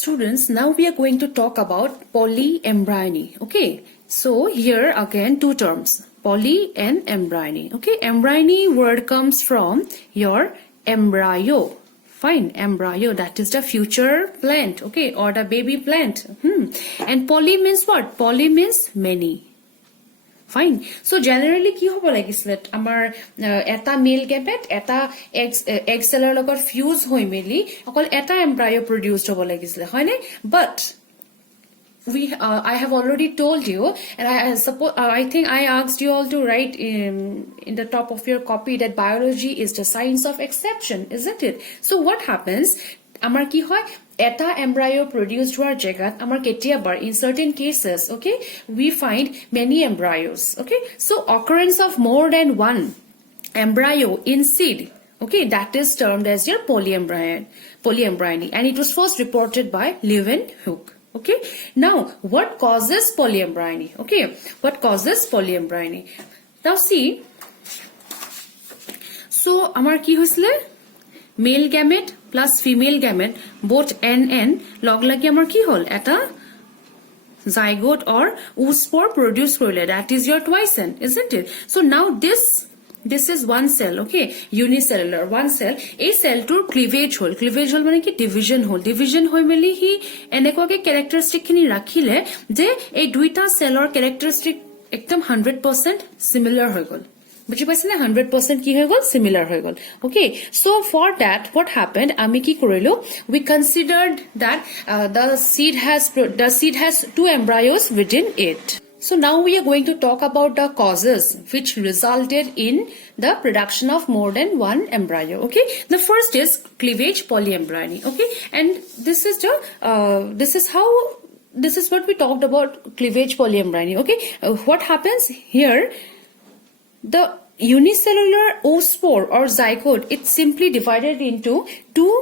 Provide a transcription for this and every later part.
students, now we are going to talk about polyembryony. Okay, so here again two terms, poly and embryony. Okay, embryony word comes from your embryo. Fine, embryo, that is the future plant, okay, or the baby plant. And poly means what? Poly means many. Fine. So generally কি হ'ব লাগিছিল আমাৰ এটা mail gamete এটা egg সেলৰ লগত fuse হৈ মেলি অকল এটা এমব্ৰায়ো প্ৰডিউসড হ'ব লাগিছিল হয়নে but I have already told you, and I think I asked you all to write in the top of your copy that biology is the science of exception, isn't it? So what happens? Amar ki hoy eta embryo produced hoar jagat amar ketiabar in certain cases, okay, we find many embryos, okay. So occurrence of more than one embryo in seed, okay, that is termed as your polyembryony, and it was first reported by Leeuwenhoek. Okay, now what causes polyembryony? Okay, what causes polyembryony? Now see, so amar ki hoisle male gamete plus female gamete both n log lagi amar ki hol eta zygote or oospore produce korle, that is your twice n, isn't it? So now this is one cell, okay, unicellular one cell. A cell to cleavage hole mane ki division hoy meli hi eneko ke characteristic khini rakhile je ei duita cell or characteristic ekdom 100% similar hoy gol. বুঝি পাইছে না 100% কি হৈ গল similar হৈ গল. Okay, so for that what happened, আমি কি কৰিলো, we considered that the seed has two embryos within it. So now we are going to talk about the causes which resulted in the production of more than one embryo. Okay, the first is cleavage polyembryony. Okay, and this is what we talked about, cleavage polyembryony. Okay, what happens here, the unicellular oospore or zygote, it's simply divided into two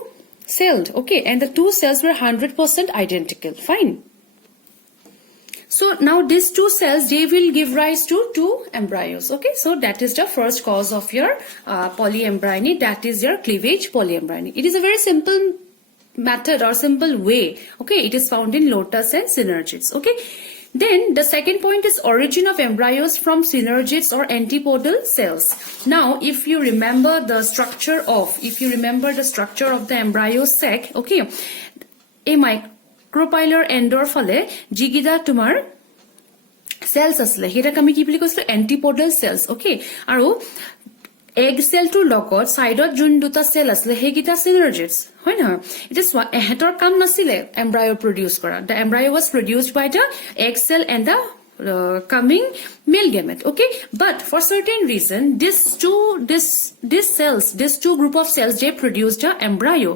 cells, okay, and the two cells were 100% identical. Fine. So now these two cells, they will give rise to two embryos. Okay, so that is the first cause of your polyembryony, that is your cleavage polyembryony. It is a very simple method or simple way. Okay, it is found in lotus and synergids. Okay. Then the second point is origin of embryos from synergids or antipodal cells. Now, if you remember the structure of the embryo sac, okay, a micropylar endor fale jigida tumar cells asle heta kami ki boli koislo antipodal cells, okay, aru egg cell to logot side of jun duta cell asle hegita synergids hoy na, it is ehetor kam nasile embryo produce kora. The embryo was produced by the egg cell and the coming male gamete, okay, but for certain reason this two group of cells they produced the embryo.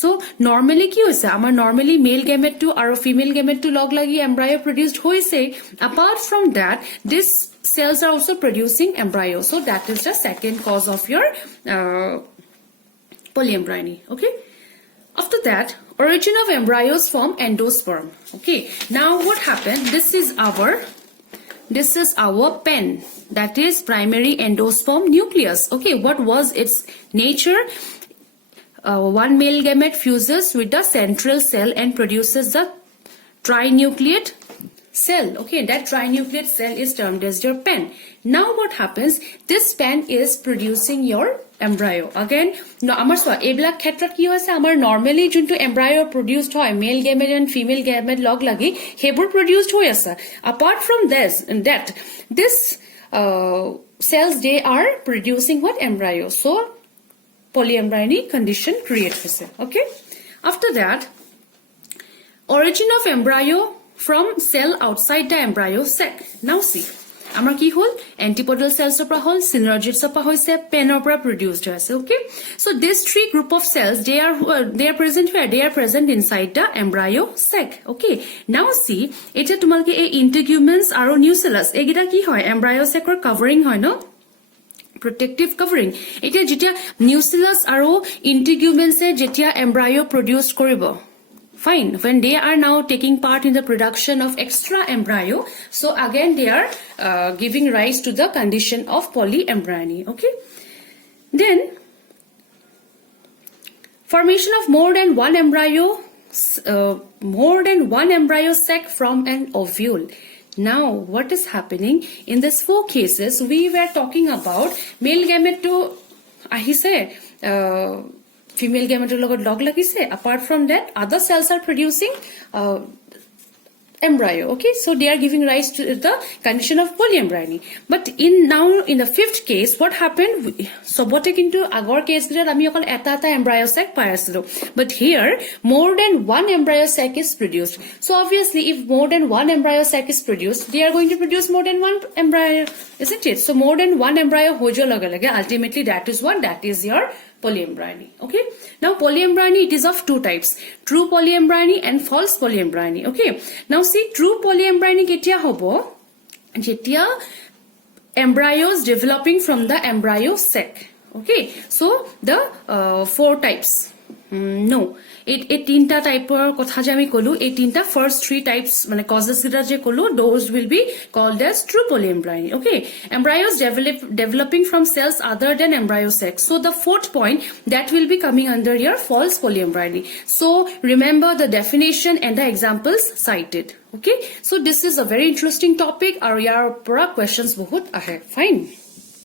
So normally ki hoise amar normally male gamete to aro female gamete to log lagi embryo produced hoise. Apart from that, this cells are also producing embryo, so that is the second cause of your polyembryony. Okay, after that, origin of embryos from endosperm. Okay, now what happened, this is our pen, that is primary endosperm nucleus. Okay, what was its nature? One male gamete fuses with the central cell and produces the trinucleate cell. Okay, that trinucleate cell is termed as your pen. Now what happens, this pen is producing your embryo. Again, no amar swa eblak khetrot ki hoise amar normally junto embryo produced hoy male gamete and female gamete log lagi hebur produced hoy asa. Apart from this cells they are producing what, embryo. So polyembryony condition create hoise. Okay, after that, origin of embryo from cell outside the embryo sac. Now see, amar ki hol antipodal cells opra hol synergids opra hoise pen opra produced hoise. Okay, so these three group of cells they are present where, they are present inside the embryo sac. Okay, now see, eta tumalke a integuments aro nucellus egita ki hoy embryo sac or covering hoy no, protective covering. Eta jetia nucellus aro integuments e jetia embryo produce koribo, fine, when they are now taking part in the production of extra embryo, so again they are giving rise to the condition of polyembryony. Okay, then formation of more than one embryo more than one embryo sac from an ovule. Now, what is happening in these 4 cases? We were talking about male gamete to ahise, female gamete logot log lagise. Apart from that, other cells are producing embryo. Okay, so they are giving rise to the condition of polyembryony. But in the 5th case, what happened? Sobote kintu agor case grat ami okol eta embryo sac pai asilo, but here more than one embryo sac is produced. So obviously, if more than one embryo sac is produced, they are going to produce more than one embryo, isn't it? So more than one embryo hojo laga lage, ultimately that is what? That is your polyembryony. Okay, now polyembryony, it is of 2 types, true polyembryony and false polyembryony. Okay, now see, true polyembryony ketia hobo jetia embryos developing from the embryo sac. Okay, so the 4 types, no, এই 3টা টাইপৰ কথা যে আমি কলো, এই 3টা first 3 types মানে causes গিটা যে কলো, those will be called as true polyembryony. Okay, embryos developing from cells other than embryo sac. So the 4th point, that will be coming under your false polyembryony. So remember the definition and the examples cited. Okay, so this is a very interesting topic, and yaar pura questions bahut ahe. Fine.